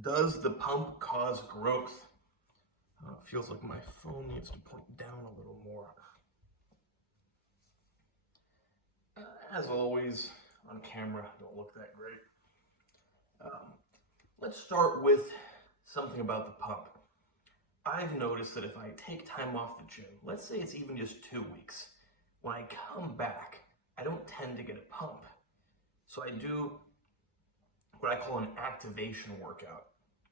Does the pump cause growth? It feels like my phone needs to point down a little more. As always, on camera, don't look that great. Let's start with something about the pump. I've noticed that if I take time off the gym, let's say it's even just 2 weeks, when I come back, I don't tend to get a pump. So I do what I call an activation workout.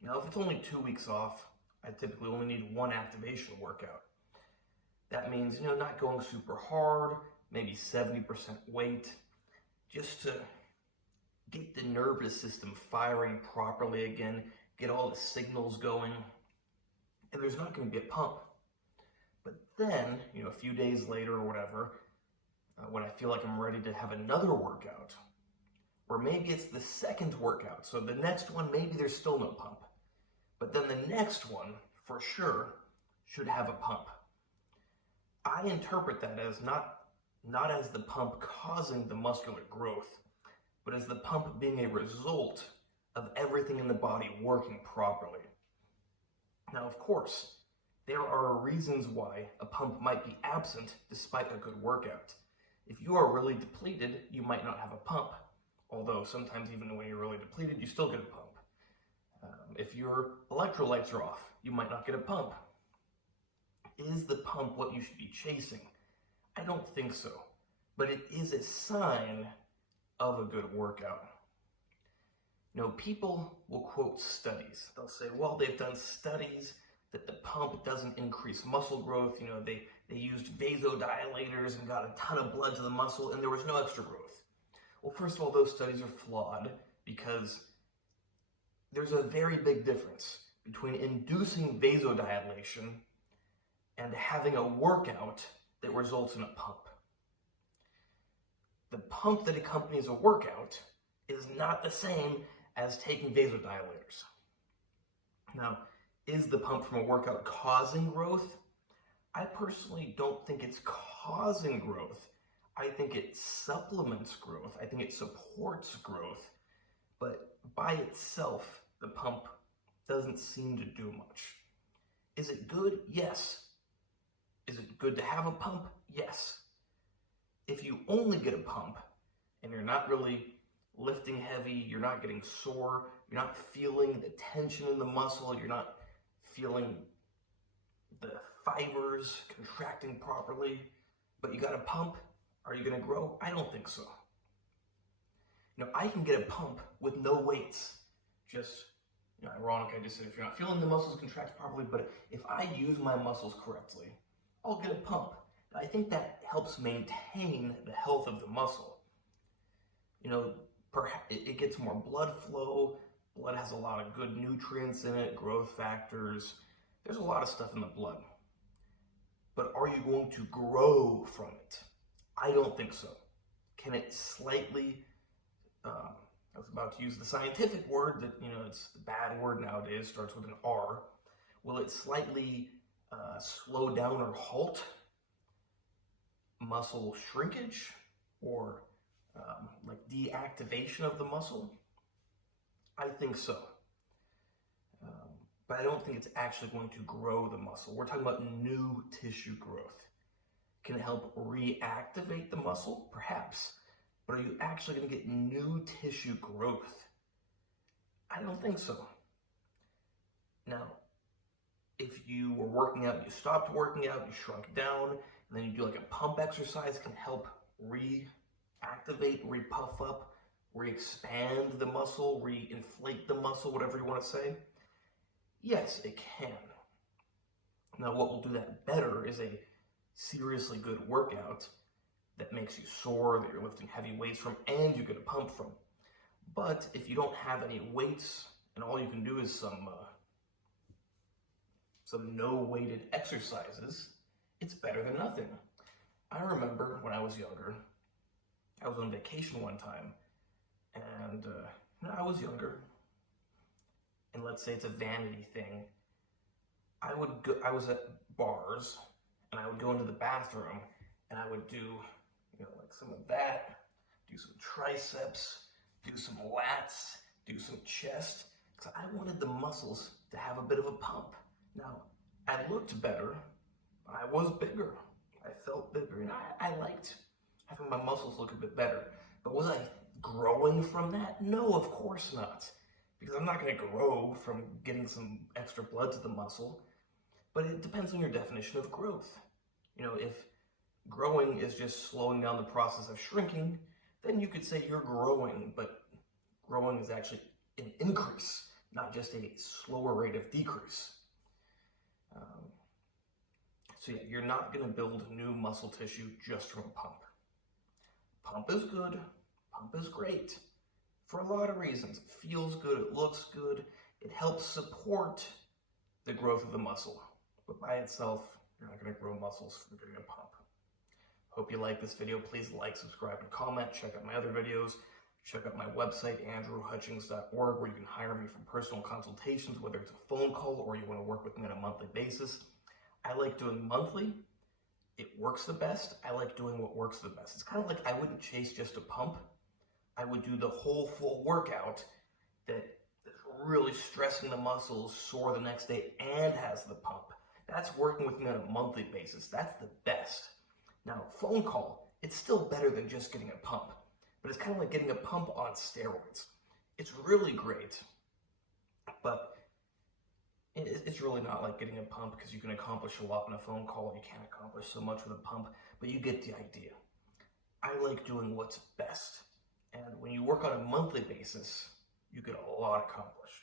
Now, if it's only 2 weeks off, I typically only need one activation workout. That means, not going super hard, maybe 70% weight, just to get the nervous system firing properly again, get all the signals going, and there's not going to be a pump. But then, a few days later or whatever, when I feel like I'm ready to have another workout, or maybe it's the second workout, so the next one, maybe there's still no pump. But then the next one, for sure, should have a pump. I interpret that as not as the pump causing the muscular growth, but as the pump being a result of everything in the body working properly. Now, of course, there are reasons why a pump might be absent despite a good workout. If you are really depleted, you might not have a pump, although sometimes even when you're really depleted, you still get a pump. If your electrolytes are off, you might not get a pump. Is the pump what you should be chasing? I don't think so, but it is a sign of a good workout. People will quote studies. They'll say, well, they've done studies that the pump doesn't increase muscle growth. They used vasodilators and got a ton of blood to the muscle and there was no extra growth. Well, first of all, those studies are flawed because there's a very big difference between inducing vasodilation and having a workout that results in a pump. The pump that accompanies a workout is not the same as taking vasodilators. Now, is the pump from a workout causing growth? I personally don't think it's causing growth. I think it supplements growth. I think it supports growth. But by itself, the pump doesn't seem to do much. Is it good? Yes. Is it good to have a pump? Yes. If you only get a pump and you're not really lifting heavy, you're not getting sore, you're not feeling the tension in the muscle, you're not feeling the fibers contracting properly, but you got a pump, are you going to grow? I don't think so. I can get a pump with no weights. Just, ironic, I just said if you're not feeling the muscles contract properly, but if I use my muscles correctly, I'll get a pump. I think that helps maintain the health of the muscle. Perhaps it gets more blood flow. Blood has a lot of good nutrients in it, growth factors. There's a lot of stuff in the blood. But are you going to grow from it? I don't think so. Can it slightly, I was about to use the scientific word that, it's the bad word nowadays, starts with an R. Will it slightly slow down or halt muscle shrinkage or like deactivation of the muscle? I think so. But I don't think it's actually going to grow the muscle. We're talking about new tissue growth. Can it help reactivate the muscle? Perhaps. But are you actually going to get new tissue growth? I don't think so. Now, if you were working out, you stopped working out, you shrunk down, and then you do like a pump exercise, can help reactivate, repuff up, re-expand the muscle, re-inflate the muscle, whatever you want to say. Yes, it can. Now, what will do that better is a seriously good workout that makes you sore, that you're lifting heavy weights from, and you get a pump from. But if you don't have any weights, and all you can do is some no-weighted exercises, it's better than nothing. I remember when I was younger, I was on vacation one time, and I was younger, and let's say it's a vanity thing. I was at bars, and I would go into the bathroom, and I would do, like some of that, do some triceps, do some lats, do some chest, because I wanted the muscles to have a bit of a pump. Now, I looked better, I was bigger, I felt bigger, and I liked having my muscles look a bit better. But was I growing from that? No, of course not. Because I'm not going to grow from getting some extra blood to the muscle. But it depends on your definition of growth. You know, if growing is just slowing down the process of shrinking, then you could say you're growing, but growing is actually an increase, not just a slower rate of decrease. So yeah, you're not going to build new muscle tissue just from a pump. Pump is good. Pump is great for a lot of reasons. It feels good. It looks good. It helps support the growth of the muscle. But by itself, you're not going to grow muscles from getting a pump. Hope you like this video. Please like, subscribe, and comment. Check out my other videos. Check out my website, AndreyHutchings.org, where you can hire me for personal consultations, whether it's a phone call or you want to work with me on a monthly basis. I like doing monthly. It works the best. I like doing what works the best. It's kind of like I wouldn't chase just a pump. I would do the whole full workout that is really stressing the muscles, sore the next day, and has the pump. That's working with me on a monthly basis. That's the best. Now, phone call, it's still better than just getting a pump, but it's kind of like getting a pump on steroids. It's really great, but it's really not like getting a pump because you can accomplish a lot in a phone call. You can't accomplish so much with a pump, but you get the idea. I like doing what's best. And when you work on a monthly basis, you get a lot accomplished.